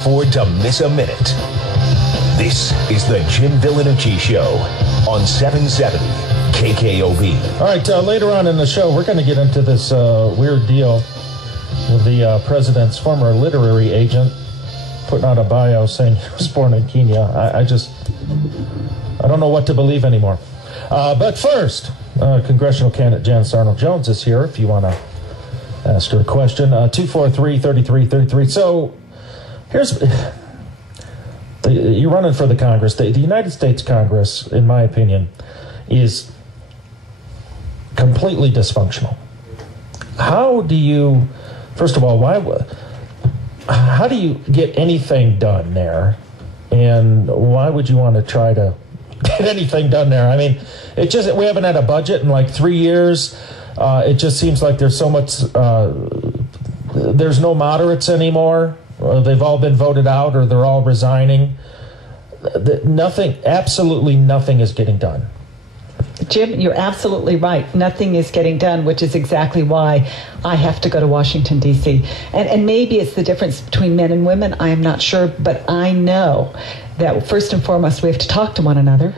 Afford to miss a minute. This is the Jim Vilanucci Show on 770 KKOB. All right, later on in the show, we're going to get into this weird deal with the president's former literary agent putting out a bio saying he was born in Kenya. I don't know what to believe anymore. But first, congressional candidate Janice Arnold-Jones is here if you want to ask her a question. 243-3333. So here's... You're running for the Congress. The United States Congress, in my opinion, is completely dysfunctional. How do you, first of all, how do you get anything done there? And why would you want to try to get anything done there? I mean, we haven't had a budget in like 3 years. It just seems like there's so much, there's no moderates anymore. They've all been voted out or they're all resigning. Absolutely nothing is getting done. Jim, you're absolutely right. Nothing is getting done, which is exactly why I have to go to Washington, D.C. And maybe it's the difference between men and women. I am not sure, but I know that first and foremost, we have to talk to one another.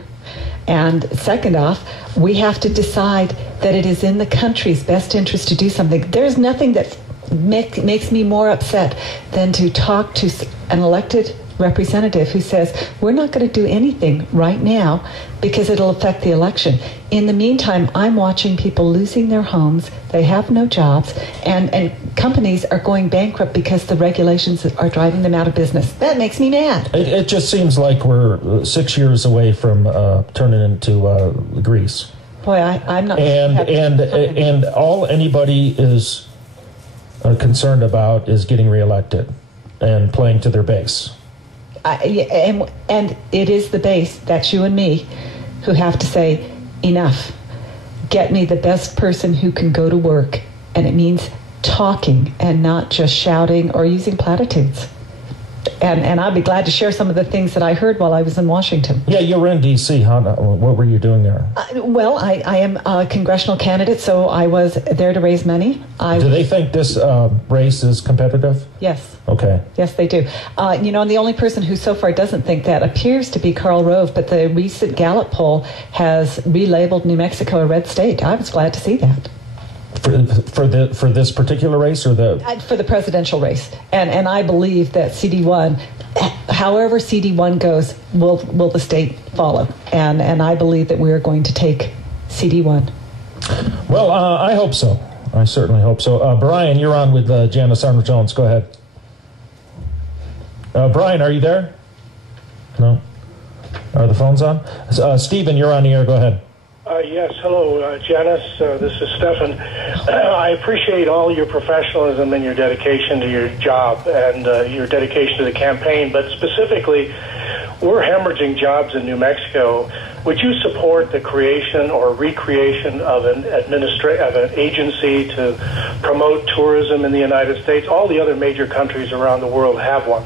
And second off, we have to decide that it is in the country's best interest to do something. There's nothing that makes me more upset than to talk to an elected representative who says, we're not going to do anything right now because it'll affect the election. In the meantime, I'm watching people losing their homes. They have no jobs, and companies are going bankrupt because the regulations are driving them out of business. That makes me mad. It just seems like we're 6 years away from turning into Greece. Boy, I'm not. And all anybody is concerned about is getting reelected and playing to their base. And it is the base, that's you and me, who have to say, enough. Get me the best person who can go to work. And it means talking and not just shouting or using platitudes. And I'd be glad to share some of the things that I heard while I was in Washington. Yeah, you were in D.C. What were you doing there? Well, I am a congressional candidate, so I was there to raise money. Do they think this race is competitive? Yes. Okay. Yes, they do. And the only person who so far doesn't think that appears to be Karl Rove, but the recent Gallup poll has relabeled New Mexico a red state. I was glad to see that. For this particular race or for the presidential race, and I believe that CD1, however CD1 goes, will the state follow, and I believe that we are going to take CD1. Well, I hope so. I certainly hope so. Brian, you're on with Janice Arnold-Jones. Go ahead. Brian, are you there? No. Are the phones on? Stephen, you're on the air. Go ahead. Yes, hello, Janice. This is Stefan. I appreciate all your professionalism and your dedication to your job and your dedication to the campaign, but specifically, we're hemorrhaging jobs in New Mexico. Would you support the creation or recreation of an agency to promote tourism in the United States? All the other major countries around the world have one.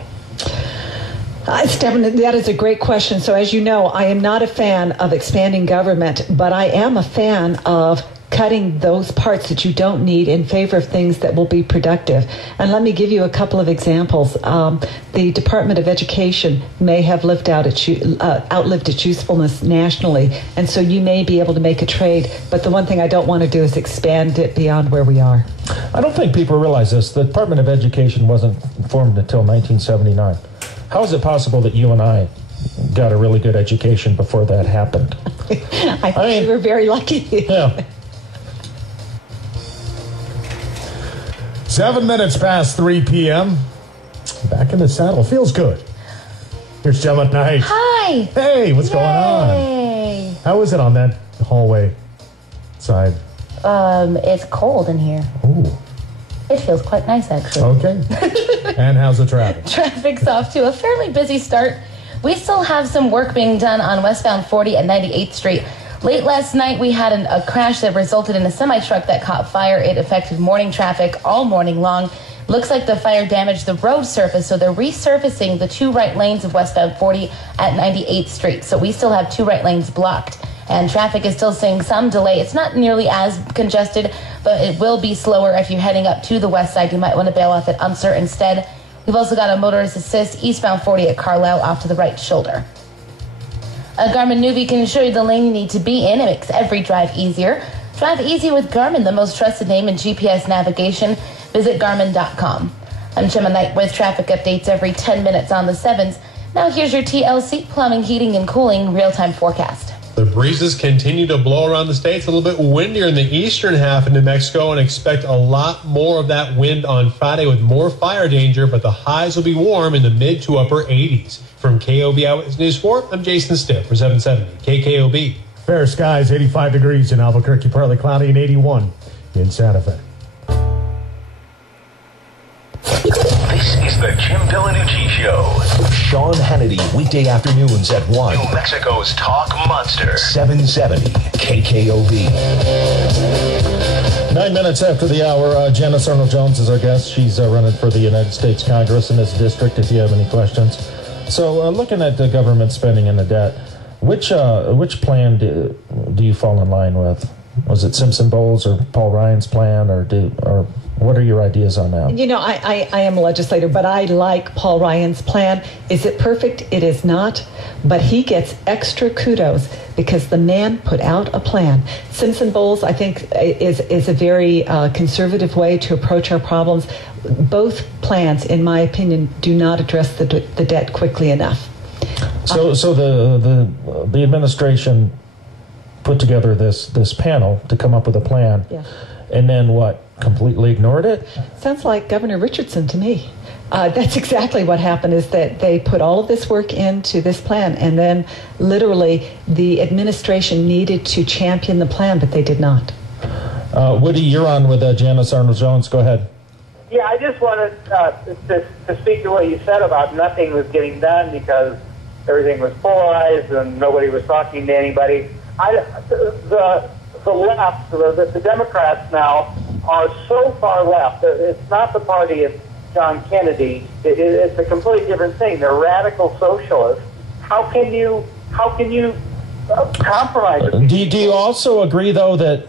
Stephan, that is a great question. So as you know, I am not a fan of expanding government, but I am a fan of cutting those parts that you don't need in favor of things that will be productive. And let me give you a couple of examples. The Department of Education may have outlived its usefulness nationally, and so you may be able to make a trade. But the one thing I don't want to do is expand it beyond where we are. I don't think people realize this. The Department of Education wasn't formed until 1979. How is it possible that you and I got a really good education before that happened? I think we were very lucky. Yeah. 7 minutes past 3 p.m. Back in the saddle. Feels good. Here's Gemma Knight. Hi. Hey, what's going on? How is it on that hallway side? It's cold in here. Ooh. It feels quite nice, actually. Okay. And how's the traffic? Traffic's off to a fairly busy start. We still have some work being done on westbound 40 and 98th Street. Late last night, we had a crash that resulted in a semi-truck that caught fire. It affected morning traffic all morning long. Looks like the fire damaged the road surface, so they're resurfacing the two right lanes of westbound 40 at 98th Street. So we still have two right lanes blocked, and traffic is still seeing some delay. It's not nearly as congested, but it will be slower if you're heading up to the west side. You might want to bail off at Unser instead. We've also got a motorist assist eastbound 40 at Carlisle off to the right shoulder. A Garmin Nuvi can show you the lane you need to be in. It makes every drive easier. Drive easy with Garmin, the most trusted name in GPS navigation. Visit Garmin.com. I'm Gemma Knight with traffic updates every 10 minutes on the 7s. Now here's your TLC Plumbing, Heating, and Cooling real-time forecast. The breezes continue to blow around the state. It's a little bit windier in the eastern half of New Mexico, and expect a lot more of that wind on Friday with more fire danger, but the highs will be warm in the mid to upper 80s. From KOB Eyewitness News 4, I'm Jason Stiff for 770 KKOB. Fair skies, 85 degrees in Albuquerque, partly cloudy, and 81 in Santa Fe. This is the Jim Vilanucci Show. Sean Hannity, weekday afternoons at 1. New Mexico's Talk Monster. 770 KKOB. 9 minutes after the hour, Janice Arnold-Jones is our guest. She's running for the United States Congress in this district, if you have any questions. So looking at the government spending and the debt, which plan do you fall in line with? Was it Simpson Bowles or Paul Ryan's plan, or what are your ideas on that? You know, I am a legislator, but I like Paul Ryan's plan. Is it perfect? It is not. But he gets extra kudos because the man put out a plan. Simpson Bowles, I think, is a very conservative way to approach our problems. Both plans, in my opinion, do not address the debt quickly enough. So the administration put together this panel to come up with a plan, Yeah. And then what? Completely ignored it? Sounds like Governor Richardson to me. That's exactly what happened, is that they put all of this work into this plan, and then literally the administration needed to champion the plan, but they did not. Woody, you're on with Janice Arnold-Jones. Go ahead. Yeah, I just wanted to speak to what you said about nothing was getting done because everything was polarized and nobody was talking to anybody. The left, the Democrats now are so far left. It's not the party of John Kennedy. It's a completely different thing. They're radical socialists. How can you compromise with Do you also agree, though, that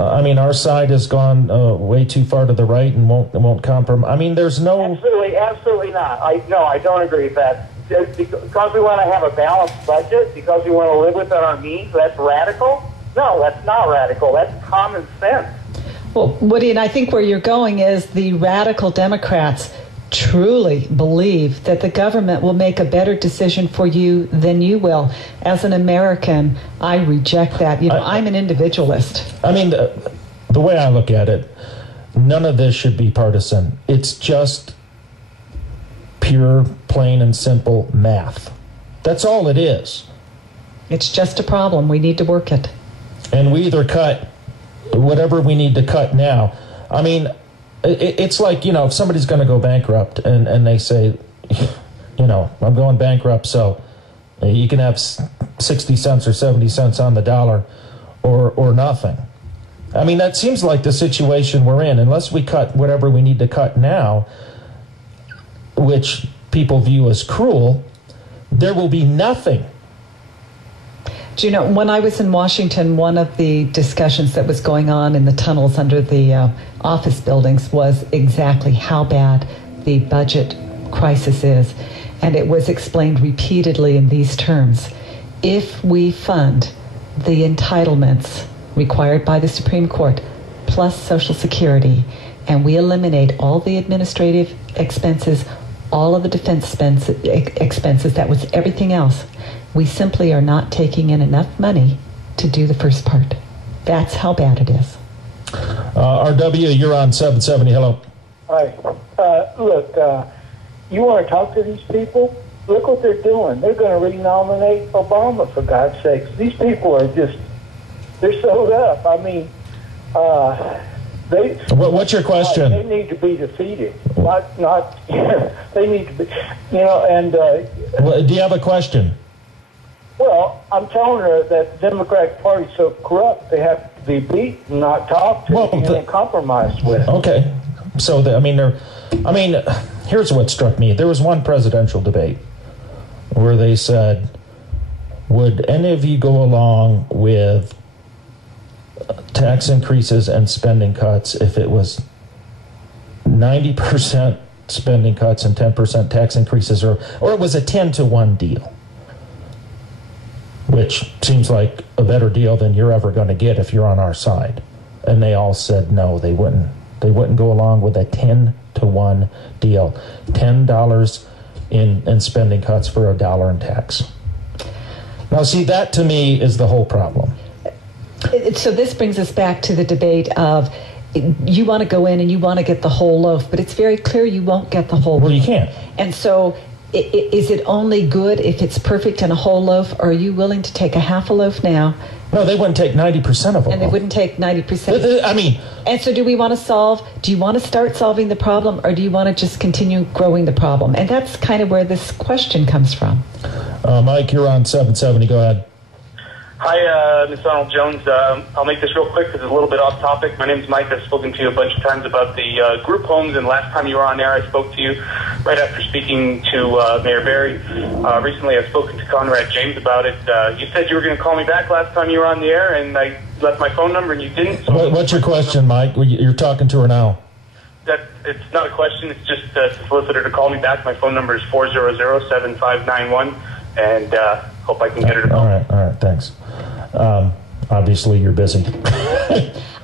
our side has gone way too far to the right and won't compromise? I mean, there's no... Absolutely not. I don't agree with that. Because we want to have a balanced budget, because we want to live within our means, that's radical? No, that's not radical. That's common sense. Well, Woody, and I think where you're going is the radical Democrats truly believe that the government will make a better decision for you than you will. As an American, I reject that. I'm an individualist. I mean, the way I look at it, none of this should be partisan. It's just pure, plain and simple math. That's all it is. It's just a problem. We need to work it. And we either cut whatever we need to cut now. I mean, it's like, if somebody's going to go bankrupt and they say, I'm going bankrupt, so you can have 60 cents or 70 cents on the dollar or nothing. I mean, that seems like the situation we're in. Unless we cut whatever we need to cut now, which people view as cruel, there will be nothing. Do you know, when I was in Washington, one of the discussions that was going on in the tunnels under the office buildings was exactly how bad the budget crisis is. And it was explained repeatedly in these terms. If we fund the entitlements required by the Supreme Court, plus Social Security, and we eliminate all the administrative expenses, all of the defense expenses, that was everything else, we simply are not taking in enough money to do the first part. That's how bad it is. RW, you're on 770. Hello. Hi. Look, you want to talk to these people? Look what they're doing. They're going to re-nominate Obama, for God's sakes. These people are they're sold up. I mean, what's your question? They need to be defeated. Not they need to be, and... do you have a question? Well, I'm telling her that the Democratic Party is so corrupt, they have to be beat and not talked to and compromised with. Okay. So, here's what struck me. There was one presidential debate where they said, would any of you go along with tax increases and spending cuts if it was 90% spending cuts and 10% tax increases, or it was a 10-to-1 deal, which seems like a better deal than you're ever going to get if you're on our side. And they all said no, they wouldn't. They wouldn't go along with a 10-to-1 deal. $10 in spending cuts for $1 in tax. Now, see, that to me is the whole problem. So this brings us back to the debate of you want to go in and you want to get the whole loaf, but it's very clear you won't get the whole loaf. Well, you can't. And so is it only good if it's perfect in a whole loaf, or are you willing to take a half a loaf now? No, they wouldn't take 90% of them. And they wouldn't take 90%. I mean... And so do you want to start solving the problem, or do you want to just continue growing the problem? And that's kind of where this question comes from. Mike, you're on 770. Go ahead. Hi, Ms. Arnold-Jones. I'll make this real quick because it's a little bit off topic. My name's Mike. I've spoken to you a bunch of times about the group homes, and last time you were on air, I spoke to you right after speaking to Mayor Barry. Recently, I've spoken to Conrad James about it. You said you were going to call me back last time you were on the air, and I left my phone number, and you didn't. So what's your question, Mike? You're talking to her now. It's not a question. It's just a solicitor to call me back. My phone number is 400-7591, and hope I can get her to call. All right, thanks. Obviously, you're busy.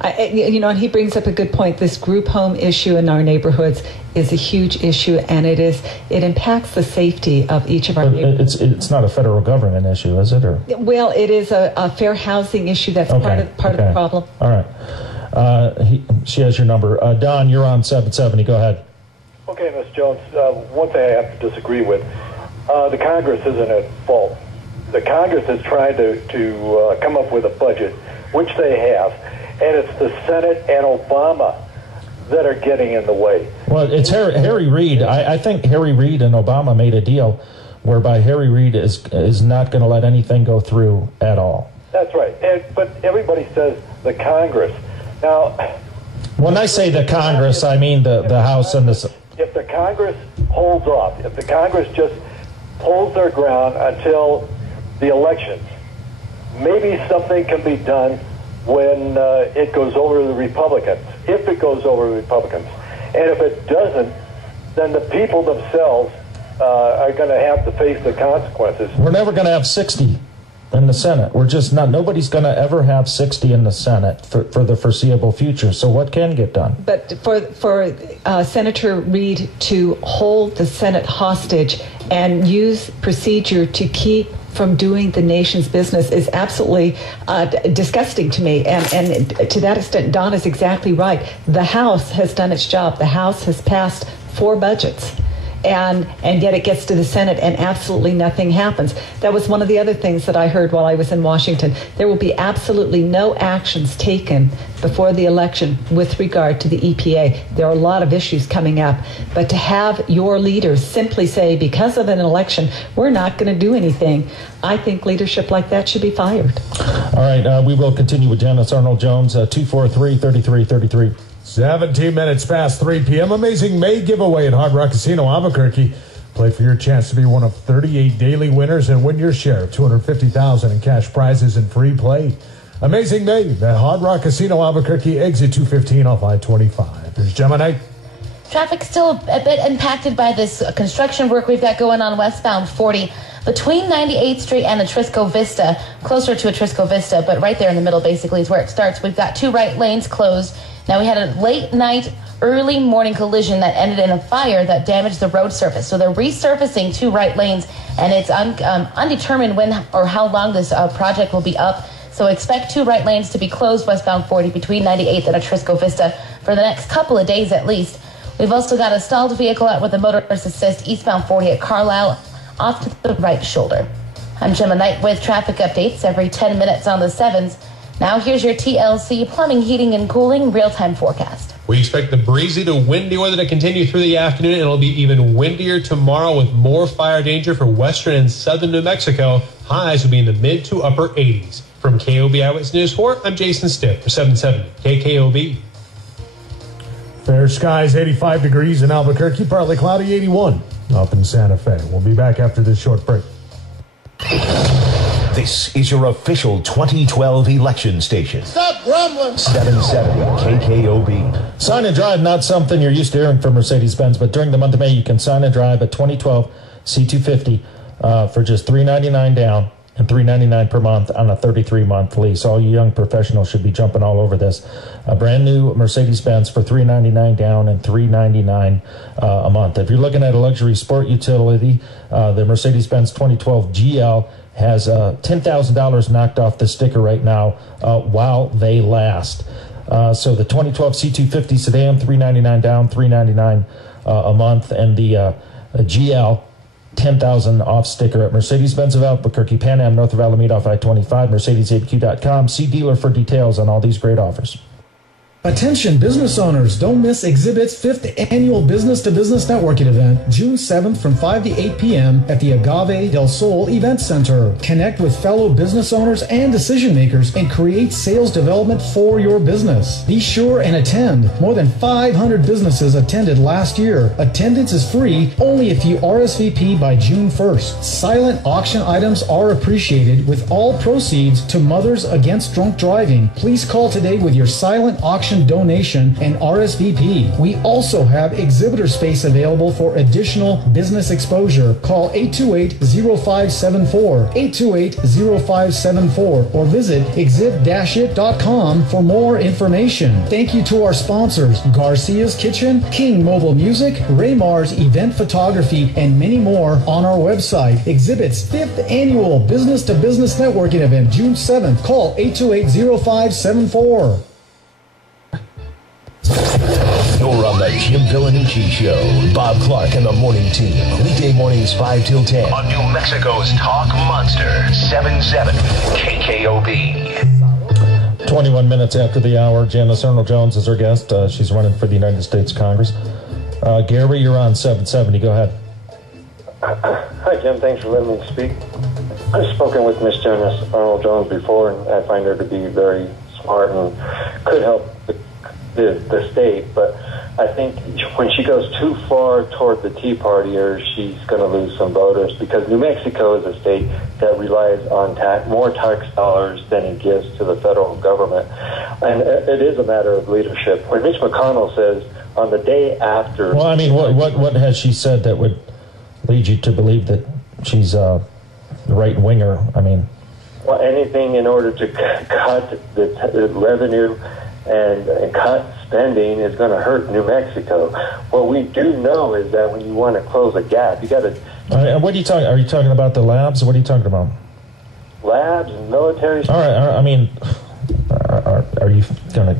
And he brings up a good point. This group home issue in our neighborhoods is a huge issue, and it impacts the safety of each of our neighborhoods. It's not a federal government issue, is it? Or? Well, it is a fair housing issue. That's part of the problem. All right. She has your number. Don, you're on 770. Go ahead. Okay, Ms. Jones. One thing I have to disagree with. The Congress isn't at fault. The Congress is trying to come up with a budget, which they have, and it's the Senate and Obama that are getting in the way. Well, it's Harry Reid. I think Harry Reid and Obama made a deal whereby Harry Reid is not going to let anything go through at all. That's right. But everybody says the Congress. Now, when I say the Congress, I mean the House and the... If the Congress holds off, if the Congress just holds their ground until the elections, maybe something can be done when it goes over to the Republicans, if it goes over to the Republicans. And if it doesn't, then the people themselves are going to have to face the consequences. We're never going to have 60 in the Senate. We're just not. Nobody's going to ever have 60 in the Senate for the foreseeable future. So what can get done? But for Senator Reid to hold the Senate hostage and use procedure to keep from doing the nation's business is absolutely disgusting to me. And to that extent, Don is exactly right. The House has done its job. The House has passed 4 budgets. And yet it gets to the Senate and absolutely nothing happens. That was one of the other things that I heard while I was in Washington. There will be absolutely no actions taken before the election with regard to the EPA. There are a lot of issues coming up. But to have your leaders simply say, because of an election, we're not going to do anything, I think leadership like that should be fired. All right, we will continue with Janice Arnold-Jones, 243-3333. 17 minutes past 3 p.m. Amazing May giveaway at Hard Rock Casino, Albuquerque. Play for your chance to be one of 38 daily winners and win your share of $250,000 in cash prizes and free play. Amazing May at Hard Rock Casino, Albuquerque, exit 215 off I-25. Here's Gemini. Traffic still a bit impacted by this construction work we've got going on westbound 40 between 98th Street and Atrisco Vista, closer to Atrisco Vista, but right there in the middle basically is where it starts. We've got 2 right lanes closed. Now, we had a late night, early morning collision that ended in a fire that damaged the road surface. So they're resurfacing 2 right lanes, and it's undetermined when or how long this project will be up. So expect 2 right lanes to be closed westbound 40 between 98th and Atrisco Vista for the next couple of days at least. We've also got a stalled vehicle out with a motorist assist eastbound 40 at Carlisle off to the right shoulder. I'm Gemma Knight with traffic updates every 10 minutes on the 7s. Now here's your TLC Plumbing, Heating, and Cooling real-time forecast. We expect the breezy to windy weather to continue through the afternoon, and it'll be even windier tomorrow with more fire danger for western and southern New Mexico. Highs will be in the mid to upper 80s. From KOB Eyewitness News 4, I'm Jason Stipp for 770 KKOB. Fair skies, 85 degrees in Albuquerque, partly cloudy, 81 up in Santa Fe. We'll be back after this short break. This is your official 2012 election station. Stop grumbling. 770 KKOB. Sign and drive, not something you're used to hearing from Mercedes-Benz, but during the month of May, you can sign and drive a 2012 C250 for just $399 down and $399 per month on a 33-month lease. All you young professionals should be jumping all over this. A brand new Mercedes-Benz for $399 down and $399 a month. If you're looking at a luxury sport utility, the Mercedes-Benz 2012 GL has $10,000 knocked off the sticker right now while they last. So the 2012 C250 sedan, $399 down, $399 a month, and the GL, $10,000 off sticker at Mercedes-Benz of Albuquerque, Pan Am, north of Alameda off I-25, MercedesABQ.com. See dealer for details on all these great offers. Attention business owners, don't miss Exhibit's 5th annual business-to-business networking event, June 7th from 5 to 8 p.m. at the Agave del Sol Event Center. Connect with fellow business owners and decision makers and create sales development for your business. Be sure and attend. More than 500 businesses attended last year. Attendance is free only if you RSVP by June 1st. Silent auction items are appreciated with all proceeds to Mothers Against Drunk Driving. Please call today with your silent auction donation and RSVP. We also have exhibitor space available for additional business exposure. Call 828-0574, 828-0574, or visit exhib-it.com for more information. Thank you to our sponsors, Garcia's Kitchen, King Mobile Music, Raymar's Event Photography, and many more on our website. Exhibit's 5th annual business-to-business networking event, June 7th. Call 828-0574. You're on the Jim Vilanucci Show. Bob Clark and the Morning Team. Weekday mornings 5 till 10 on New Mexico's Talk Monster. 770 KKOB. 21 minutes after the hour, Janice Arnold-Jones is our guest. She's running for the United States Congress. Gary, you're on 770. Go ahead. Hi, Jim. Thanks for letting me speak. I've spoken with Miss Janice Arnold-Jones before, and I find her to be very smart and could help the state, but I think when she goes too far toward the Tea Partiers, she's going to lose some voters, because New Mexico is a state that relies on more tax dollars than it gives to the federal government, and it is a matter of leadership. When Mitch McConnell says on the day after... Well, I mean, what has she said that would lead you to believe that she's a right-winger? I mean... Well, anything in order to cut the revenue and cut spending is going to hurt New Mexico. What we do know is that when you want to close a gap, you got to... what are you talking? Are you talking about the labs? What are you talking about? Labs and military... All right, I mean, are you going to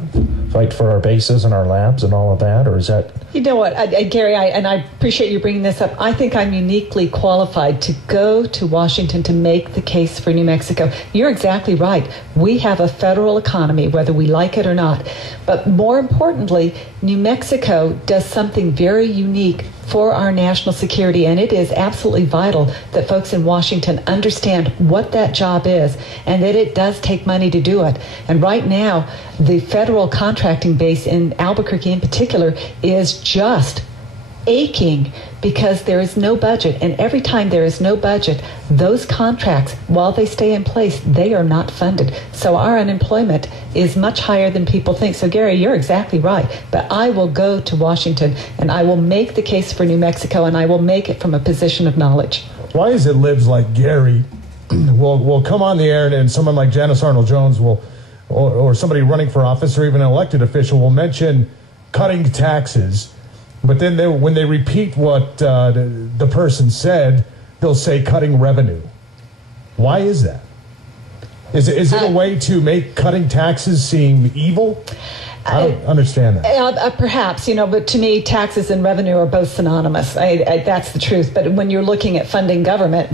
fight for our bases and our labs and all of that, or is that... You know what, Gary, and I appreciate you bringing this up. I think I'm uniquely qualified to go to Washington to make the case for New Mexico. You're exactly right. We have a federal economy, whether we like it or not. But more importantly, New Mexico does something very unique for our national security, and it is absolutely vital that folks in Washington understand what that job is and that it does take money to do it. And right now, the federal contracting base in Albuquerque in particular is just aching because there is no budget. And every time there is no budget, those contracts, while they stay in place, they are not funded. So our unemployment is much higher than people think. So Gary, you're exactly right. But I will go to Washington and I will make the case for New Mexico, and I will make it from a position of knowledge. Why is it libs like Gary will come on the air and someone like Janice Arnold-Jones will, or somebody running for office or even an elected official will mention cutting taxes, but then when they repeat what the person said, they'll say cutting revenue. Why is that? Is it a way to make cutting taxes seem evil? I don't understand that. Perhaps, but to me, taxes and revenue are both synonymous. That's the truth. But when you're looking at funding government,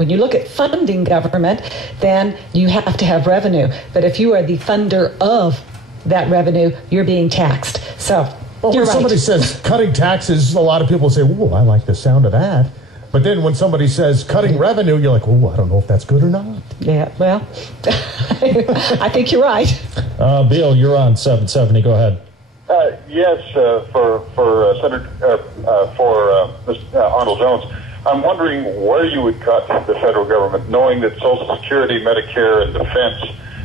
then you have to have revenue. But if you are the funder of that revenue, you're being taxed. So when somebody says cutting taxes, a lot of people say, "Oh, I like the sound of that." But then when somebody says cutting revenue, you're like, "Oh, I don't know if that's good or not." Yeah, well, I think you're right. Bill, you're on 770. Go ahead. Yes, for Senator Ms. Arnold-Jones, I'm wondering where you would cut the federal government, knowing that Social Security, Medicare, and Defense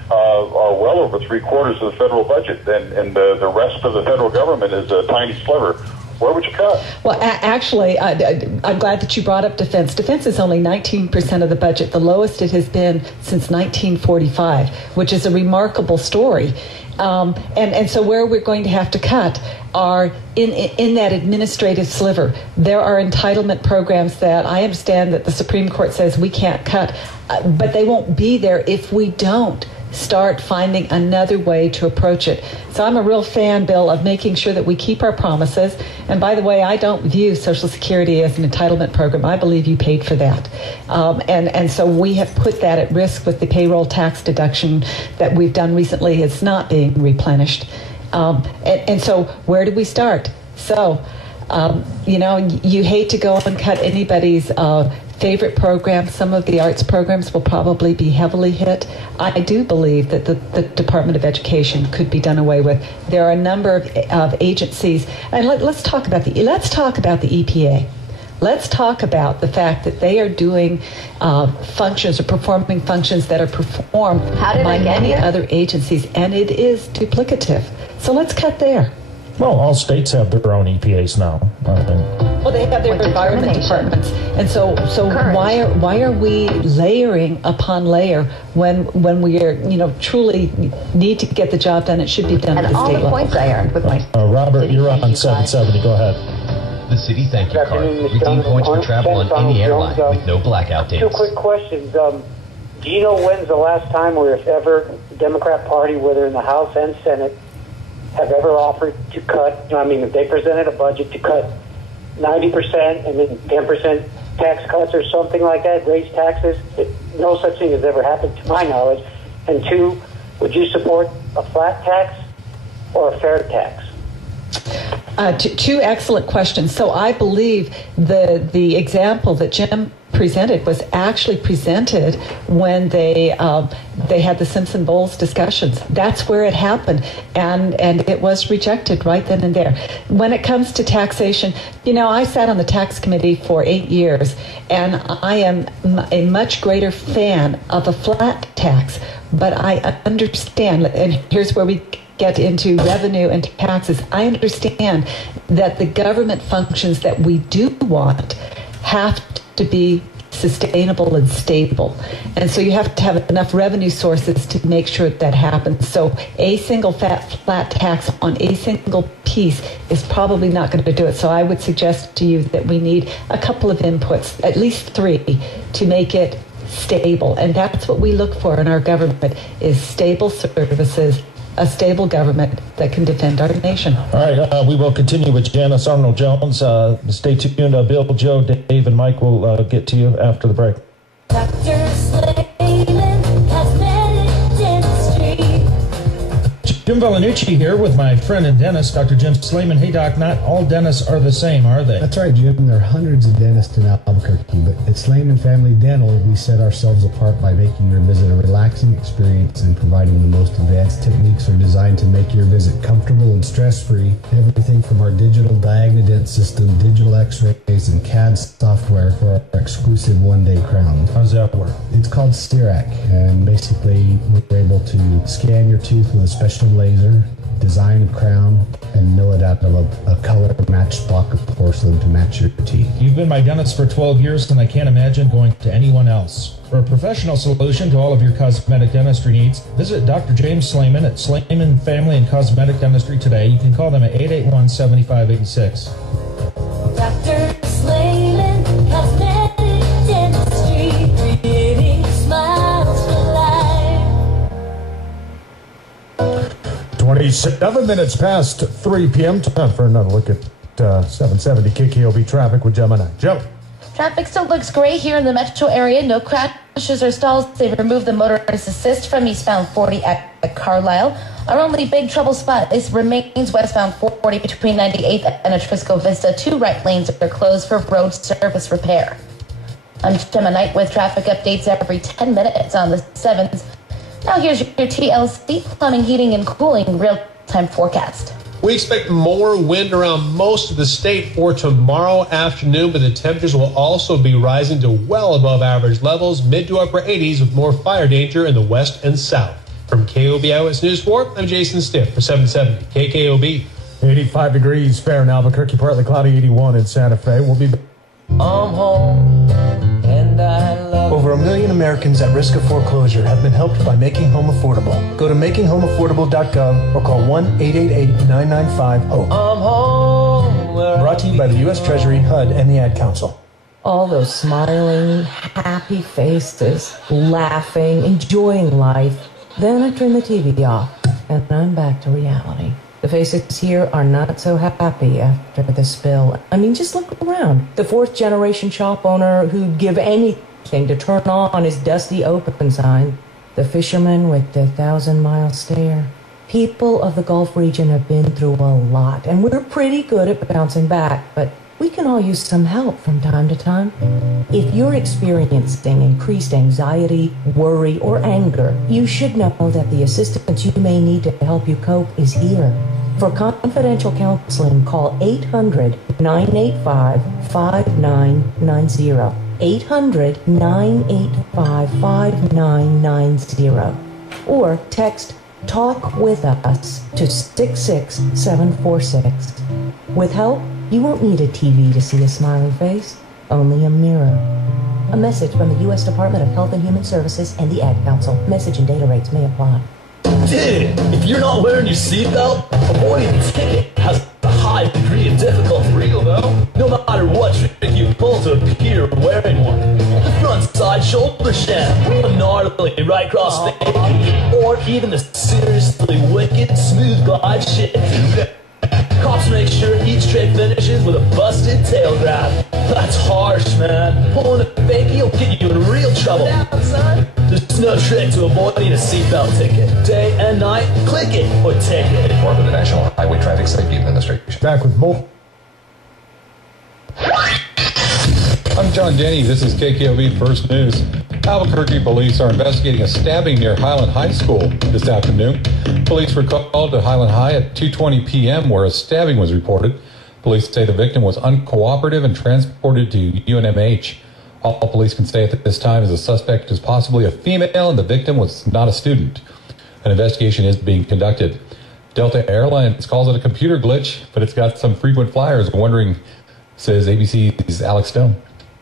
are well over 3/4 of the federal budget, and the rest of the federal government is a tiny sliver. Where would you cut? Well, actually, I'm glad that you brought up defense. Defense is only 19% of the budget, the lowest it has been since 1945, which is a remarkable story. And so where we're going to have to cut are in that administrative sliver. There are entitlement programs that I understand that the Supreme Court says we can't cut, but they won't be there if we don't start finding another way to approach it. So I'm a real fan, Bill, of making sure that we keep our promises. And by the way, I don't view Social Security as an entitlement program. I believe you paid for that. And so we have put that at risk with the payroll tax deduction that we've done recently. It's not being replenished. And so where do we start? So, you hate to go and cut anybody's favorite programs. Some of the arts programs will probably be heavily hit. I do believe that the Department of Education could be done away with. There are a number of agencies, and let's talk about the EPA. Let's talk about the fact that they are doing functions or performing functions that are performed by many other agencies, and it is duplicative. So let's cut there. Well, all states have their own EPAs now. Well, they have their environment departments, and so why are we layering upon layer when we are truly need to get the job done? It should be done at the state level. And all the points I earned with my Robert, you're on 770. Go ahead. The City Thank You Card. Redeem points for travel on any airline with no blackout dates. Two quick questions. Do you know when's the last time or if ever the Democrat Party, whether in the House and Senate, have ever offered to cut, if they presented a budget to cut 90% and then 10% tax cuts or something like that, raise taxes? No such thing has ever happened to my knowledge. And two, would you support a flat tax or a fair tax? Two excellent questions. So I believe the example that Jim presented was actually presented when they had the Simpson Bowles discussions. That's where it happened, and it was rejected right then and there. When it comes to taxation, I sat on the tax committee for 8 years, and I am a much greater fan of a flat tax, but I understand, and here's where we get into revenue and taxes. I understand that the government functions that we do want have to be sustainable and stable. And so you have to have enough revenue sources to make sure that happens. So a single flat tax on a single piece is probably not going to do it. So I would suggest to you that we need a couple of inputs, at least 3, to make it stable. And that's what we look for in our government, is stable services, a stable government that can defend our nation. All right, we will continue with Janice Arnold-Jones. Stay tuned. Bill, Joe, Dave, and Mike will get to you after the break. Dr. Slayman, cosmetic dentistry. Jim Vilanucci here with my friend and dentist, Dr. Jim Slayman. Hey, Doc, not all dentists are the same, are they? That's right, Jim. There are hundreds of dentists in Albuquerque, but at Slayman Family Dental, we set ourselves apart by making your visit a relaxing experience and providing the most advanced techniques are designed to make your visit comfortable and stress-free. Everything from our digital Diagnodent system, digital x-rays, and CAD software for our exclusive one-day crown. How does that work? It's called CIRAC, and basically we're able to scan your tooth with a special laser, design a crown, and mill it out of a color-matched block of porcelain to match your teeth. You've been my dentist for 12 years, and I can't imagine going to anyone else. For a professional solution to all of your cosmetic dentistry needs, visit Dr. James Slayman at Slayman Family and Cosmetic Dentistry today. You can call them at 881-7586. Dr. Slayman, cosmetic dentistry, creating smiles for life. 27 minutes past 3 p.m. Time for another look at 770 KKOB traffic with Gemini. Joe. Traffic still looks great here in the metro area. No crashes or stalls. They've removed the motorist assist from eastbound 40 at Carlisle. Our only big trouble spot remains westbound 40 between 98th and Atrisco Vista. 2 right lanes are closed for road surface repair. I'm Gemma Knight with traffic updates every 10 minutes on the 7s. Now here's your TLC, plumbing, heating, and cooling real-time forecast. We expect more wind around most of the state for tomorrow afternoon, but the temperatures will also be rising to well above average levels, mid to upper 80s, with more fire danger in the west and south. From KOB Eyewitness News 4, I'm Jason Stiff for 770 KKOB. 85 degrees fair in Albuquerque, partly cloudy, 81 in Santa Fe. We'll be I'm home, and I love Over 1 million Americans at risk of foreclosure have been helped by Making Home Affordable. Go to makinghomeaffordable.gov or call 1-888-995-HOPE. I'm home. Brought to you by the U.S. Treasury, HUD, and the Ad Council. All those smiling, happy faces, laughing, enjoying life. Then I turn the TV off, and I'm back to reality. The faces here are not so happy after the spill. I mean, just look around. The fourth-generation shop owner who'd give anything to turn on his dusty open sign. The fisherman with the 1,000-mile stare. People of the Gulf region have been through a lot, and we're pretty good at bouncing back, but we can all use some help from time to time. If you're experiencing increased anxiety, worry, or anger, you should know that the assistance you may need to help you cope is here. For confidential counseling, call 800-985-5990. 800-985-5990. Or text TALK WITH US to 66746. With help, you won't need a TV to see a smiling face, only a mirror. A message from the U.S. Department of Health and Human Services and the Ad Council. Message and data rates may apply. Dude, if you're not wearing your seatbelt, avoiding the ticket has a high degree of difficulty. Real though? No matter what trick you pull to appear wearing one. The front side shoulder sham, a gnarly right cross thing, or even the seriously wicked smooth glide shit. Cops make sure each trick finishes with a busted tail grab. That's harsh, man. Pulling a fakie will get you in real trouble. There's no trick to avoiding a seatbelt ticket. Day and night, click it or take it. Part of the National Highway Traffic Safety Administration. back with more. I'm John Denny. This is KKOB First News. Albuquerque police are investigating a stabbing near Highland High School this afternoon. Police were called to Highland High at 2:20 p.m. where a stabbing was reported. Police say the victim was uncooperative and transported to UNMH. All police can say at this time is the suspect is possibly a female and the victim was not a student. An investigation is being conducted. Delta Airlines calls it a computer glitch, but it's got some frequent flyers wondering, says ABC's Alex Stone.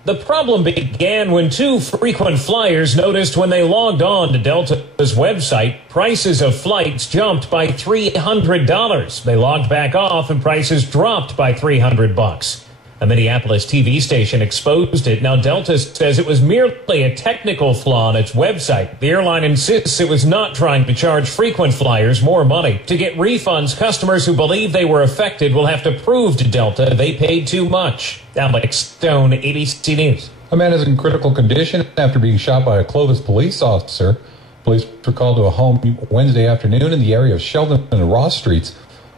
The problem began when two frequent flyers noticed when they logged on to Delta's website, prices of flights jumped by $300. They logged back off and prices dropped by $300. A Minneapolis TV station exposed it. Now, Delta says it was merely a technical flaw on its website. The airline insists it was not trying to charge frequent flyers more money. To get refunds, customers who believe they were affected will have to prove to Delta they paid too much. Alex Stone, ABC News. A man is in critical condition after being shot by a Clovis police officer. Police were called to a home Wednesday afternoon in the area of Sheldon and Ross Streets.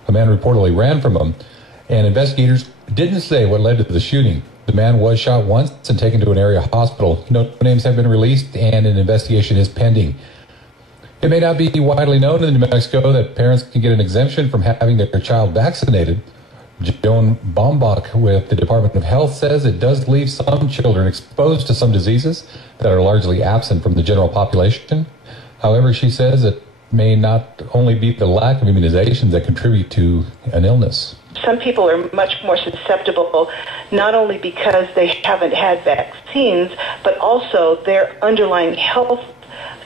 A man reportedly ran from him, and investigators didn't say what led to the shooting. The man was shot once and taken to an area hospital. No names have been released, and an investigation is pending. It may not be widely known in New Mexico that parents can get an exemption from having their child vaccinated. Joan Bombach with the Department of Health says it does leave some children exposed to some diseases that are largely absent from the general population. However, she says it may not only be the lack of immunizations that contribute to an illness. Some people are much more susceptible, not only because they haven't had vaccines, but also their underlying health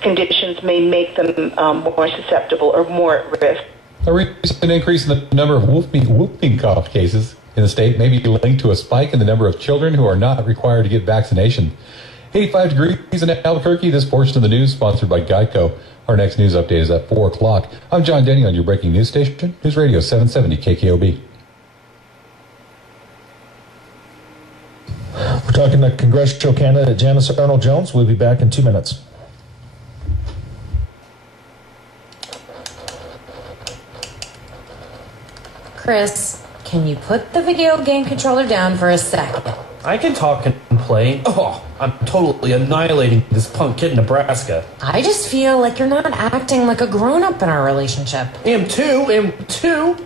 conditions may make them more susceptible or more at risk. A recent increase in the number of whooping cough cases in the state may be linked to a spike in the number of children who are not required to get vaccination. 85 degrees in Albuquerque. This portion of the news sponsored by Geico. Our next news update is at 4 o'clock. I'm John Denny on your breaking news station, News Radio 770 KKOB. We're talking to congressional candidate Janice Arnold-Jones. We'll be back in 2 minutes. Chris, can you put the video game controller down for a second? I can talk and play. Oh, I'm totally annihilating this punk kid in Nebraska. I just feel like you're not acting like a grown-up in our relationship. Am too.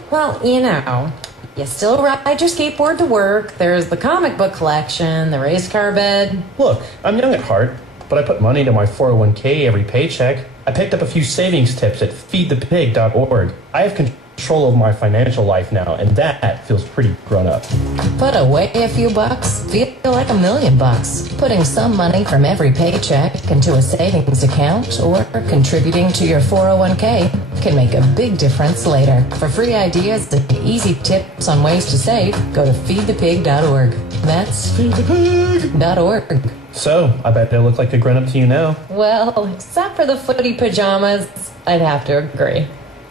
Well, you know, you still ride your skateboard to work, there's the comic book collection, the race car bed. Look, I'm young at heart, but I put money into my 401k every paycheck. I picked up a few savings tips at feedthepig.org. I have control of my financial life now, and that feels pretty grown up. Put away a few bucks, feel like $1 million. Putting some money from every paycheck into a savings account or contributing to your 401k can make a big difference later. For free ideas and easy tips on ways to save, go to feedthepig.org. That's feedthepig.org. So, I bet they look like a grown-up to you now. Well, except for the footy pajamas, I'd have to agree.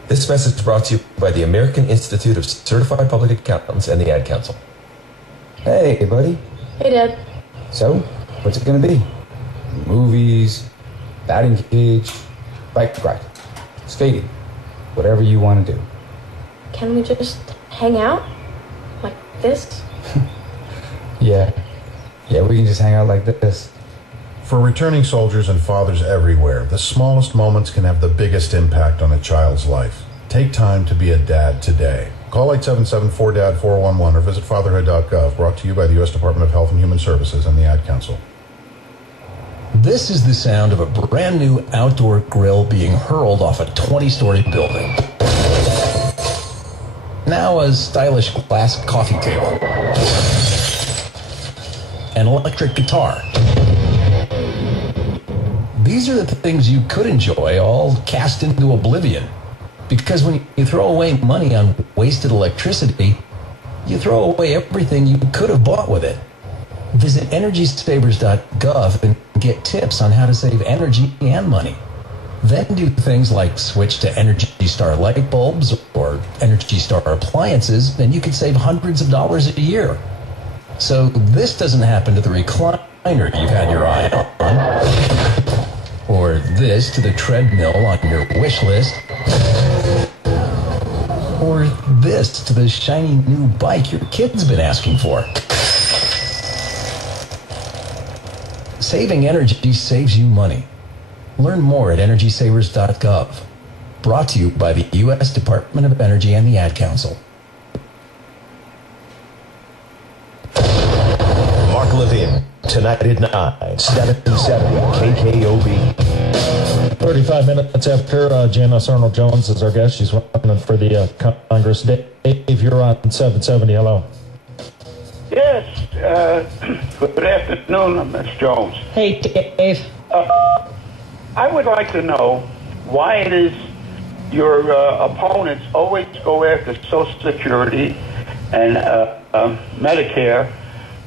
This message is brought to you by the American Institute of Certified Public Accountants and the Ad Council. Hey, buddy. Hey, Dad. So, what's it going to be? Movies, batting cage, bike ride, skating, whatever you want to do. Can we just hang out? Like this? Yeah, we can just hang out like this. For returning soldiers and fathers everywhere, the smallest moments can have the biggest impact on a child's life. Take time to be a dad today. Call 877-4DAD-411 or visit fatherhood.gov. Brought to you by the U.S. Department of Health and Human Services and the Ad Council. This is the sound of a brand new outdoor grill being hurled off a 20-story building. Now a stylish glass coffee table. An electric guitar. These are the things you could enjoy, all cast into oblivion. Because when you throw away money on wasted electricity, you throw away everything you could have bought with it. Visit EnergySavers.gov and get tips on how to save energy and money. Then do things like switch to Energy Star light bulbs or Energy Star appliances, and you could save hundreds of dollars a year. So this doesn't happen to the recliner you've had your eye on. Or this to the treadmill on your wish list. Or this to the shiny new bike your kid's been asking for. Saving energy saves you money. Learn more at EnergySavers.gov. Brought to you by the U.S. Department of Energy and the Ad Council. Mark Levin, tonight at 9, 770 KKOB. 35 minutes after, Janice Arnold-Jones is our guest. She's running for the Congress. Dave, you're on 770. Hello. Yes. Good afternoon, Ms. Jones. Hey, Dave. I would like to know why it is your opponents always go after Social Security and Medicare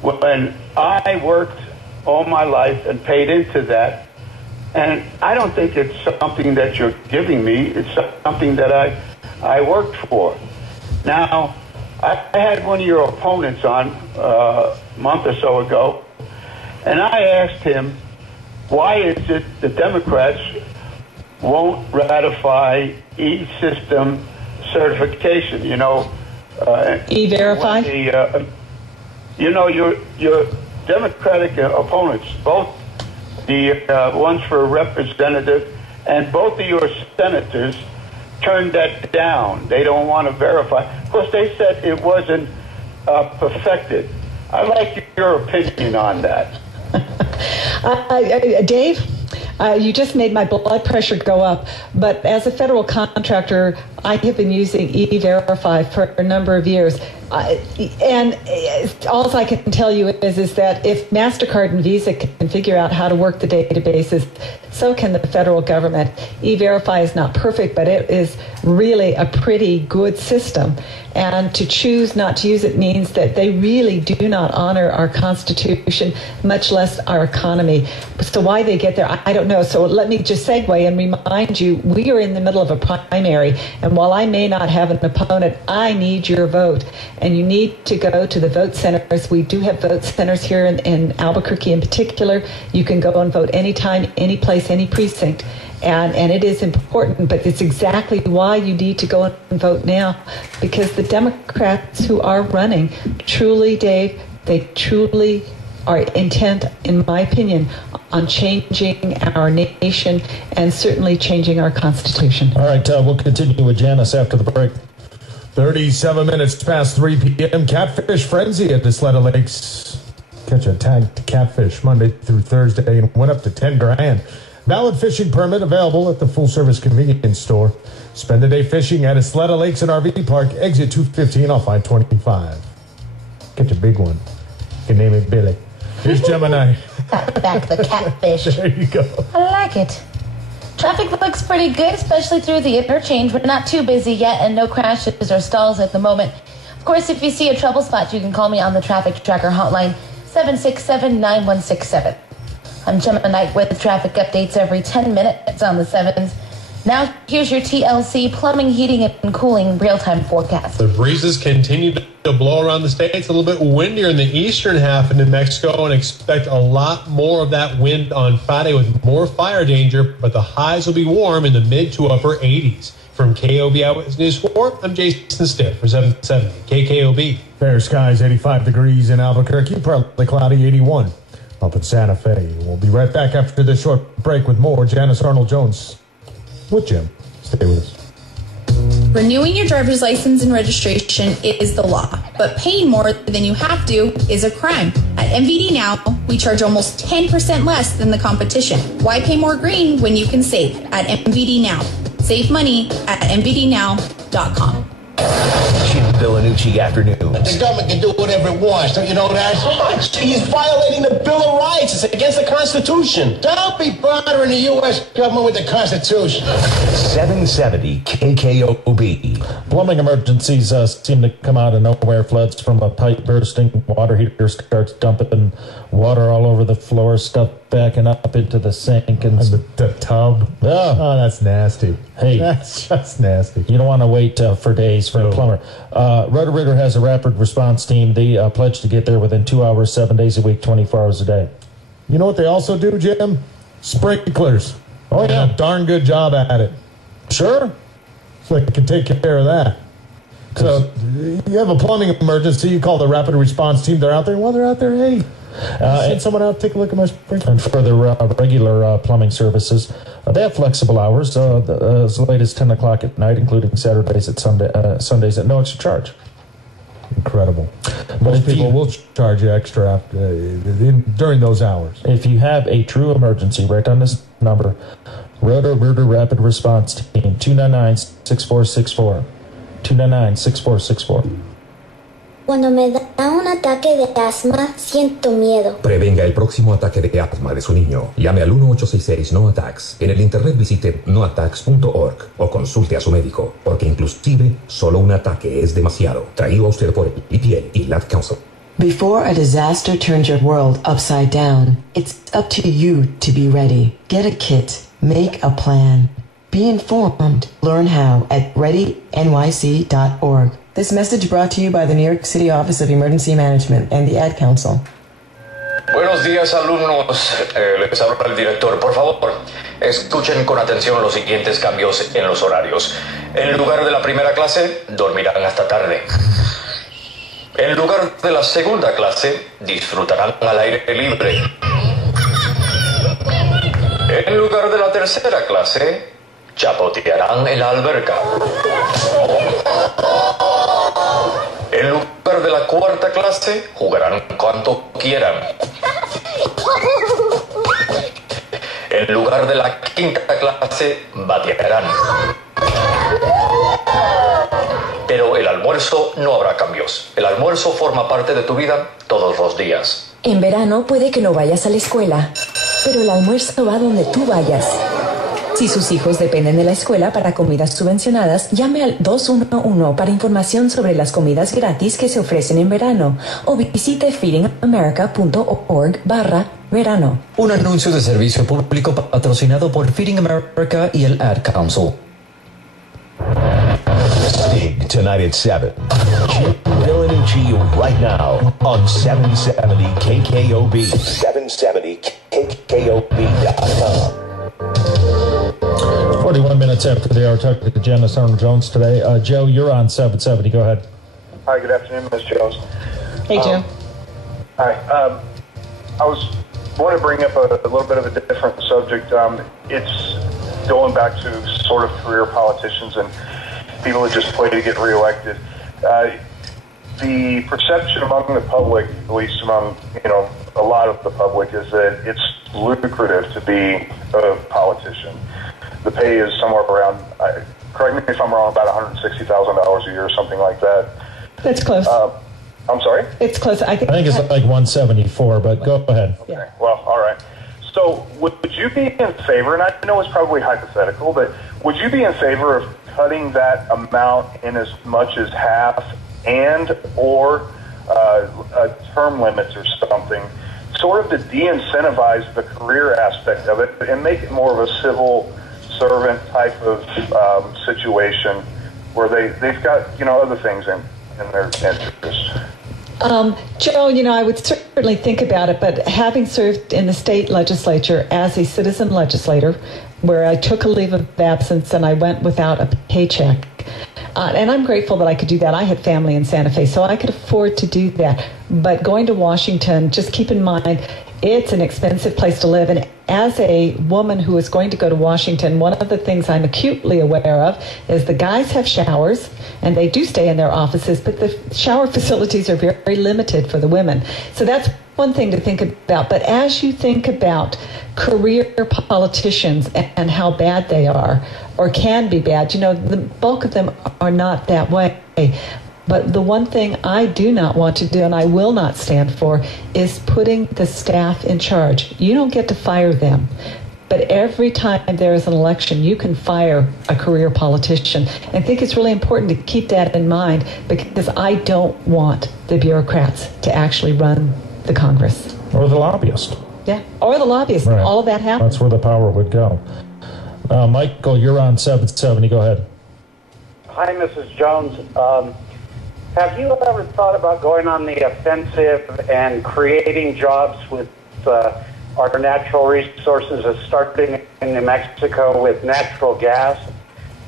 when I worked all my life and paid into that. And I don't think it's something that you're giving me. It's something that I worked for. Now, I had one of your opponents on a month or so ago, and I asked him, why is it the Democrats won't ratify E-System certification? You know, E-Verify? Your Democratic opponents, both the ones for representative and both of your senators, turned that down. They don't want to verify. Of course, they said it wasn't perfected. I'd like your opinion on that. Dave, you just made my blood pressure go up. But as a federal contractor, I have been using E-Verify for a number of years. And all I can tell you is that if MasterCard and Visa can figure out how to work the databases, so can the federal government. E-Verify is not perfect, but it is really a pretty good system. And to choose not to use it means that they really do not honor our Constitution, much less our economy. So why they get there, I don't know. So let me just segue and remind you, we are in the middle of a primary. And while I may not have an opponent, I need your vote. And you need to go to the vote centers. We do have vote centers here in Albuquerque in particular. You can go and vote anytime, any place, any precinct. And it is important, but it's exactly why you need to go and vote now, because the Democrats who are running truly, Dave, they truly are intent, in my opinion, on changing our nation and certainly changing our Constitution. All right, we'll continue with Janice after the break. 37 minutes past 3 p.m. Catfish frenzy at the Isleta Lakes. Catch a tagged catfish Monday through Thursday and went up to 10 grand. Valid fishing permit available at the full-service convenience store. Spend the day fishing at Isleta Lakes and RV Park, exit 215 off I-25. Catch a big one. You can name it Billy. Here's Gemini. Got back the catfish. There you go. I like it. Traffic looks pretty good, especially through the interchange. We're not too busy yet and no crashes or stalls at the moment. Of course, if you see a trouble spot, you can call me on the traffic tracker hotline, 767-9167. I'm Gemini with traffic updates every 10 minutes on the 7s. Now, here's your TLC plumbing, heating, and cooling real-time forecast. The breezes continue to blow around the state. It's a little bit windier in the eastern half of New Mexico, and expect a lot more of that wind on Friday with more fire danger, but the highs will be warm in the mid to upper 80s. From KOB Eyewitness News 4, I'm Jason Stiff for 770 KKOB. Fair skies, 85 degrees in Albuquerque, partly cloudy, 81 up in Santa Fe. We'll be right back after this short break with more Janice Arnold-Jones with Jim. Stay with us. Renewing your driver's license and registration is the law, but paying more than you have to is a crime. At MVD Now, we charge almost 10% less than the competition. Why pay more green when you can save at MVD Now? Save money at MVDnow.com. Jim Vilanucci afternoon. The government can do whatever it wants, don't you know that? He's violating the Bill of Rights. It's against the Constitution. Don't be bothering the U.S. government with the Constitution. 770 KKOB. Plumbing emergencies seem to come out of nowhere. Floods from a pipe bursting, water heater starts dumping water all over the floor, stuff backing up into the sink and the tub. Oh, that's nasty. Hey, that's just nasty. You don't want to wait for days for a plumber. Roto-Rooter has a rapid response team. They pledge to get there within 2 hours, 7 days a week, 24 hours a day. You know what they also do, Jim? Sprinklers. Oh, yeah. A darn good job at it. Sure. So they can take care of that. So you have a plumbing emergency, you call the rapid response team. They're out there. While they're out there, hey, send someone out, take a look at my sprinkler. And for the regular plumbing services, they have flexible hours as late as 10 o'clock at night, including Saturdays at Sundays at no extra charge. Incredible. Most people will charge you extra during those hours. If you have a true emergency, write down this number. Roto-Rooter Rapid Response Team, 299-6464. 299-6464. Cuando me da un ataque de asma, siento miedo. Prevenga el próximo ataque de asma de su niño. Llame al 1-866-NO-ATTACKS. En el internet visite noattacks.org o consulte a su médico, porque inclusive solo un ataque es demasiado. Traído a usted por el EPA y Lab Council. Before a disaster turns your world upside down, it's up to you to be ready. Get a kit. Make a plan. Be informed. Learn how at readynyc.org. This message brought to you by the New York City Office of Emergency Management and the Ad Council. Buenos días, alumnos. Les habla el director. Por favor, escuchen con atención los siguientes cambios en los horarios. En lugar de la primera clase, dormirán hasta tarde. En lugar de la segunda clase, disfrutarán al aire libre. En lugar de la tercera clase, chapotearán en la alberca. En lugar de la cuarta clase, jugarán cuanto quieran. En lugar de la quinta clase, batearán. Pero el almuerzo no habrá cambios. El almuerzo forma parte de tu vida todos los días. En verano puede que no vayas a la escuela, pero el almuerzo va donde tú vayas. Si sus hijos dependen de la escuela para comidas subvencionadas, llame al 211 para información sobre las comidas gratis que se ofrecen en verano o visite feedingamerica.org/verano. Un anuncio de servicio público patrocinado por Feeding America y el Ad Council. Sting tonight at 7. Jim Vilanucci right now on 770 KKOB. 770 KKOB.com. 41 minutes after the hour, talking to Janice Arnold-Jones today. Joe, you're on 770. Go ahead. Hi, good afternoon, Ms. Jones. Hey, Joe. Hi. want to bring up a little bit of a different subject. It's going back to sort of career politicians and people that just play to get reelected. The perception among the public, at least among a lot of the public, is that it's lucrative to be a politician. The pay is somewhere around, correct me if I'm wrong, about $160,000 a year or something like that. That's close. I'm sorry? It's close. I think it's like 174, but go ahead. Okay. Well, all right. So would you be in favor, and I know it's probably hypothetical, but would you be in favor of cutting that amount in as much as half and or term limits or something, sort of to de-incentivize the career aspect of it and make it more of a civil servant type of situation where they've got other things in their interest? Joe, I would certainly think about it, but having served in the state legislature as a citizen legislator, where I took a leave of absence and I went without a paycheck, and I'm grateful that I could do that. I had family in Santa Fe, so I could afford to do that. But going to Washington, just keep in mind, it's an expensive place to live. And as a woman who is going to go to Washington, one of the things I'm acutely aware of is the guys have showers, and they do stay in their offices, but the shower facilities are very, very limited for the women. So that's one thing to think about. But as you think about career politicians and how bad they are, or can be bad, the bulk of them are not that way. But the one thing I do not want to do, and I will not stand for, is putting the staff in charge. You don't get to fire them. But every time there is an election, you can fire a career politician. And I think it's really important to keep that in mind, because I don't want the bureaucrats to actually run the Congress. Or the lobbyist. Yeah, or the lobbyist. Right. All of that happens. That's where the power would go. Michael, you're on 770. Go ahead. Hi, Mrs. Jones. Have you ever thought about going on the offensive and creating jobs with our natural resources, starting in New Mexico with natural gas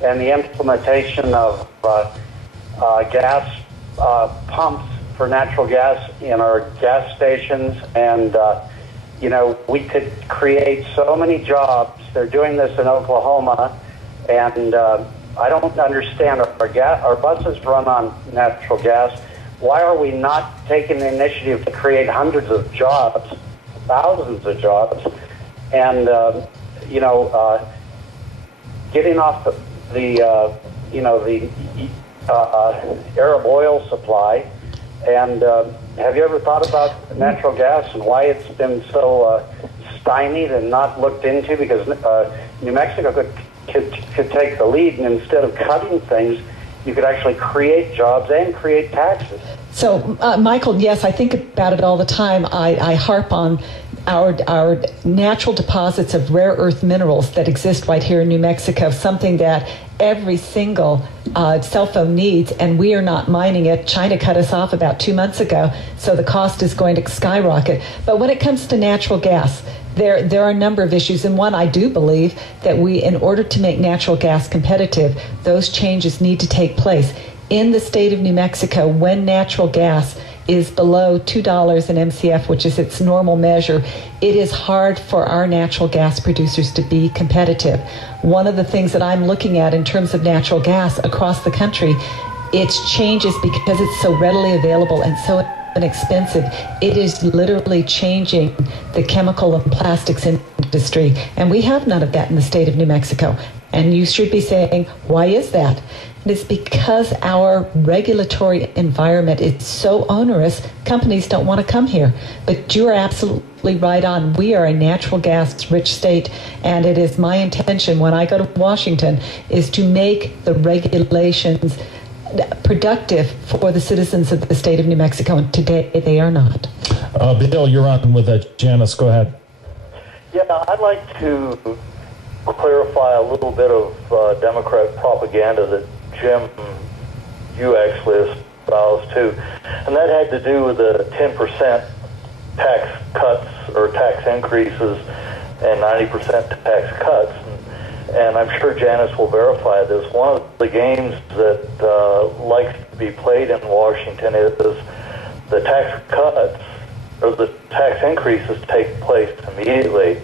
and the implementation of gas pumps for natural gas in our gas stations? And, we could create so many jobs. They're doing this in Oklahoma, and I don't understand. Our buses run on natural gas. Why are we not taking the initiative to create hundreds of jobs, thousands of jobs, and getting off the Arab oil supply? And have you ever thought about natural gas and why it's been so stymied and not looked into? Because New Mexico could take the lead, and instead of cutting things, you could actually create jobs and create taxes. So, Michael, yes, I think about it all the time. I harp on our natural deposits of rare earth minerals that exist right here in New Mexico, something that every single cell phone needs, and we are not mining it. China cut us off about 2 months ago, so the cost is going to skyrocket. But when it comes to natural gas, there are a number of issues, and one, I do believe that in order to make natural gas competitive, those changes need to take place. In the state of New Mexico, when natural gas is below $2 an MCF, which is its normal measure, it is hard for our natural gas producers to be competitive. One of the things that I'm looking at in terms of natural gas across the country, its changes because it's so readily available and so inexpensive. It is literally changing the chemical and plastics industry, and we have none of that in the state of New Mexico. And you should be saying, why is that? It's because our regulatory environment is so onerous, companies don't want to come here. But you are absolutely right on. We are a natural gas rich state, and it is my intention when I go to Washington is to make the regulations productive for the citizens of the state of New Mexico, and today they are not. Bill, you're on with Janice. Go ahead. Yeah, I'd like to clarify a little bit of Democrat propaganda that Jim, you actually espoused too, and that had to do with the 10% tax cuts or tax increases and 90% tax cuts. And I'm sure Janice will verify this. One of the games that likes to be played in Washington is the tax cuts the tax increases take place immediately.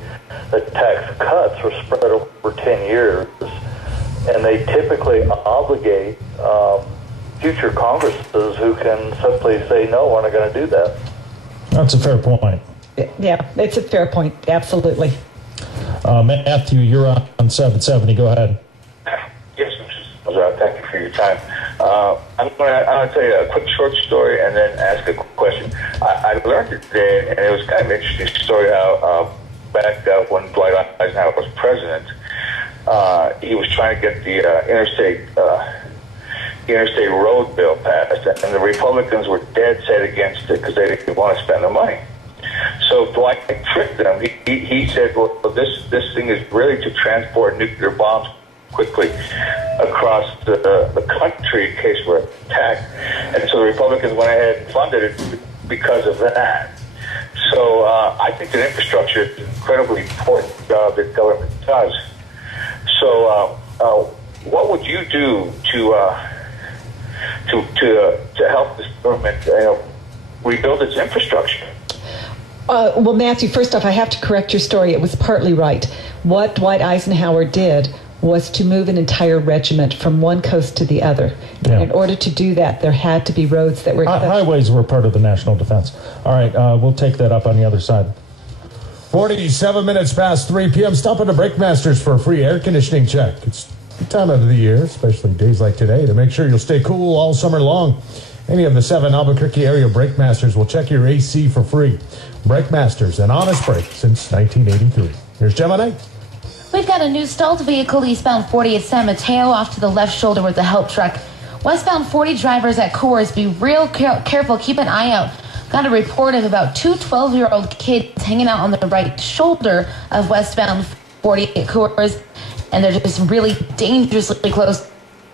The tax cuts are spread over 10 years, and they typically obligate future Congresses who can simply say, no, we're not going to do that. That's a fair point. Yeah, it's a fair point. Absolutely. Matthew, you're on 770. Go ahead. Yes, Mr. Thank you for your time. I'm going to tell you a quick short story and then ask a quick question. I learned it today, and it was kind of an interesting story how back when Dwight Eisenhower was president, he was trying to get the interstate road bill passed, and the Republicans were dead set against it because they didn't want to spend the money. So Dwight tricked them. He said, well, this thing is really to transport nuclear bombs quickly across the country in case we're attacked. And so the Republicans went ahead and funded it because of that. So I think that infrastructure is an incredibly important job that government does. So what would you do to help this government rebuild its infrastructure? Well, Matthew, first off, I have to correct your story. It was partly right. What Dwight Eisenhower did was to move an entire regiment from one coast to the other. Yeah. In order to do that, there had to be roads that were... Highways were part of the national defense. All right, we'll take that up on the other side. 47 minutes past 3 p.m. Stop at the Breakmasters for a free air conditioning check. It's the time of the year, especially days like today, to make sure you'll stay cool all summer long. Any of the 7 Albuquerque area Breakmasters will check your AC for free. Breakmasters, an honest break since 1983. Here's Gemini. We've got a new stalled vehicle eastbound 40 at San Mateo off to the left shoulder with a help truck. Westbound 40 drivers at Coors, be real careful, keep an eye out. Got a report of about 2 12-year-old kids hanging out on the right shoulder of westbound 40 at Coors, and they're just really dangerously close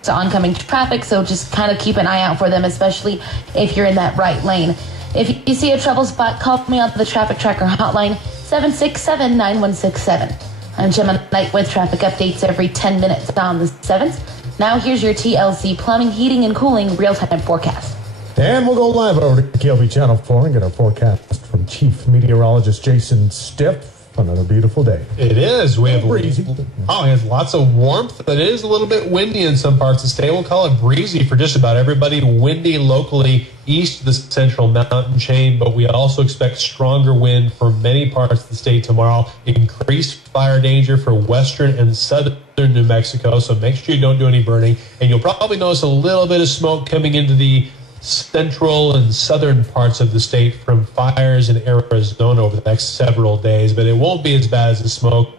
to oncoming traffic, so just kind of keep an eye out for them, especially if you're in that right lane. If you see a trouble spot, call me on the Traffic Tracker hotline, 767-9167. I'm Gemma Knight with traffic updates every 10 minutes on the 7th. Now here's your TLC Plumbing, Heating, and Cooling real-time forecast. And we'll go live over to KLB Channel 4 and get our forecast from Chief Meteorologist Jason Stipp. Another beautiful day. It is. We have breezy. Oh, it has lots of warmth, but it is a little bit windy in some parts of the state. We'll call it breezy for just about everybody. Windy locally east of the central mountain chain, but we also expect stronger wind for many parts of the state tomorrow. Increased fire danger for western and southern New Mexico, so make sure you don't do any burning. And you'll probably notice a little bit of smoke coming into the central and southern parts of the state from fires in Arizona over the next several days, but it won't be as bad as the smoke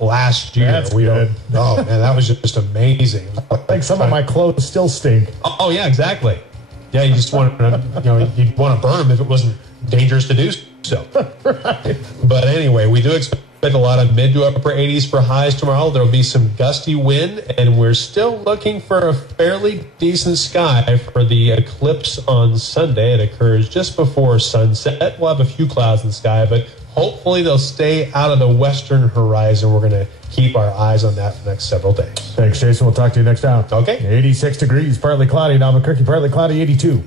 last year. That's good. Oh man, that was just amazing. I think some of my clothes still stink. Oh yeah, exactly. Yeah, you just want to, you'd want to burn them if it wasn't dangerous to do so. Right. But anyway, we do expect a lot of mid to upper 80s for highs tomorrow. There will be some gusty wind, and we're still looking for a fairly decent sky for the eclipse on Sunday. It occurs just before sunset. We'll have a few clouds in the sky, but hopefully they'll stay out of the western horizon. We're going to keep our eyes on that for the next several days. Thanks, Jason. We'll talk to you next hour. Okay. 86 degrees, partly cloudy in Albuquerque, partly cloudy 82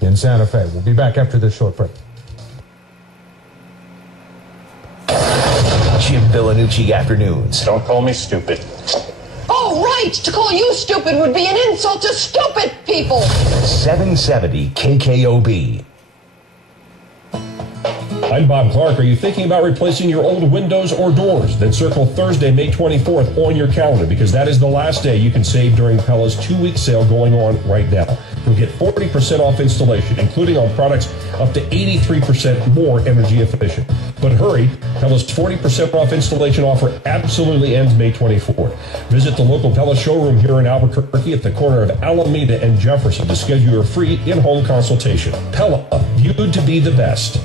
in Santa Fe. We'll be back after this short break. Jim Vilanucci Afternoons. Don't call me stupid. Oh, right! To call you stupid would be an insult to stupid people! 770 KKOB. I'm Bob Clark. Are you thinking about replacing your old windows or doors? Then circle Thursday, May 24th on your calendar, because that is the last day you can save during Pella's 2-week sale going on right now. You'll get 40% off installation, including on products up to 83% more energy efficient. But hurry, Pella's 40% off installation offer absolutely ends May 24th. Visit the local Pella showroom here in Albuquerque at the corner of Alameda and Jefferson to schedule your free in-home consultation. Pella, viewed to be the best.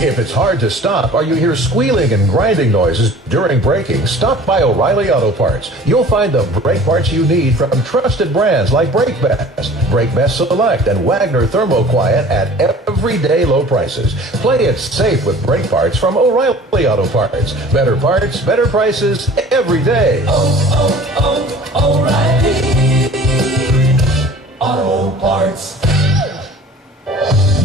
If it's hard to stop or you hear squealing and grinding noises during braking, stop by O'Reilly Auto Parts. You'll find the brake parts you need from trusted brands like Brake Best, Brake Best Select, and Wagner ThermoQuiet at everyday low prices. Play it safe with brake parts from O'Reilly Auto Parts. Better parts, better prices, every day. O'Reilly Auto Parts.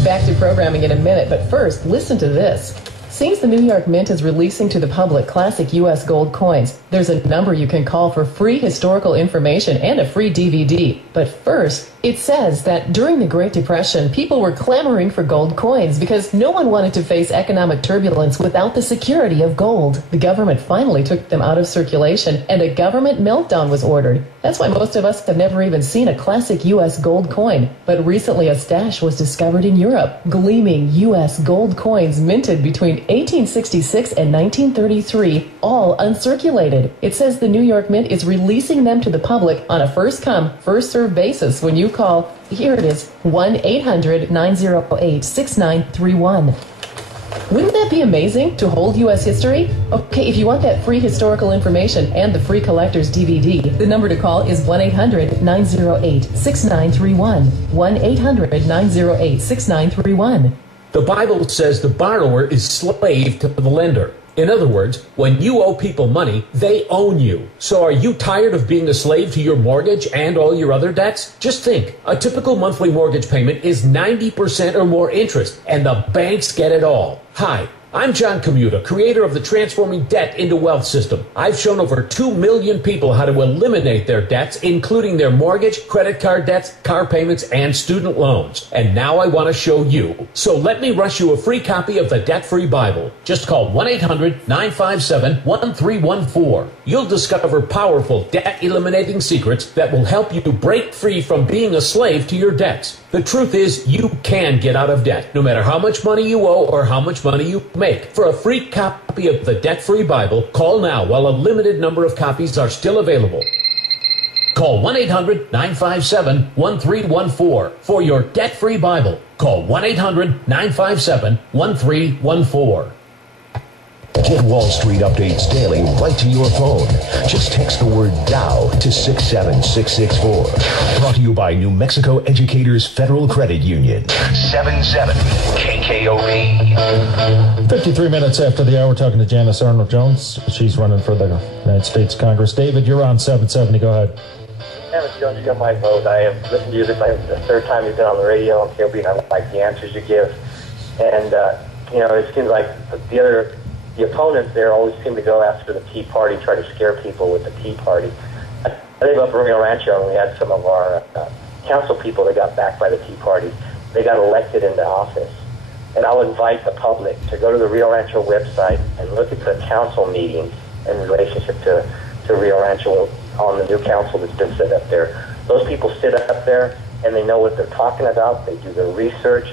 Back to programming in a minute, but first, listen to this. Since the New York Mint is releasing to the public classic U.S. gold coins, there's a number you can call for free historical information and a free DVD. But first, it says that during the Great Depression, people were clamoring for gold coins because no one wanted to face economic turbulence without the security of gold. The government finally took them out of circulation, and a government meltdown was ordered. That's why most of us have never even seen a classic U.S. gold coin. But recently, a stash was discovered in Europe. Gleaming U.S. gold coins minted between 1866 and 1933, all uncirculated. It says the New York Mint is releasing them to the public on a first-come, first-served basis when you call, here it is, 1-800-908-6931. Wouldn't that be amazing to hold U.S. history? Okay, if you want that free historical information and the free collector's DVD, the number to call is 1-800-908-6931. 1-800-908-6931. The Bible says the borrower is slave to the lender. In other words, when you owe people money, they own you. So are you tired of being a slave to your mortgage and all your other debts? Just think, a typical monthly mortgage payment is 90% or more interest, and the banks get it all. Hi, I'm John Commuta, creator of the Transforming Debt into Wealth system. I've shown over 2 million people how to eliminate their debts, including their mortgage, credit card debts, car payments, and student loans. And now I want to show you. So let me rush you a free copy of the Debt-Free Bible. Just call 1-800-957-1314. You'll discover powerful debt-eliminating secrets that will help you break free from being a slave to your debts. The truth is, you can get out of debt, no matter how much money you owe or how much money you make. For a free copy of the Debt-Free Bible, call now while a limited number of copies are still available. Call 1-800-957-1314 for your Debt-Free Bible. Call 1-800-957-1314. Get Wall Street updates daily right to your phone. Just text the word Dow to 67664. Brought to you by New Mexico Educators Federal Credit Union. 77 KKOV. 53 minutes after the hour, we're talking to Janice Arnold-Jones. She's running for the United States Congress. David, you're on 770. Go ahead. Janice Jones, you got my vote. I have listened to you. This is the third time you've been on the radio on KOB, and I like the answers you give. And, it seems like the opponents there always seem to go after the Tea Party, try to scare people with the Tea Party. I live up in Rio Rancho, and we had some of our council people that got backed by the Tea Party. They got elected into office. And I'll invite the public to go to the Rio Rancho website and look at the council meetings in relationship to Rio Rancho on the new council that's been set up there. Those people sit up there, and they know what they're talking about. They do their research.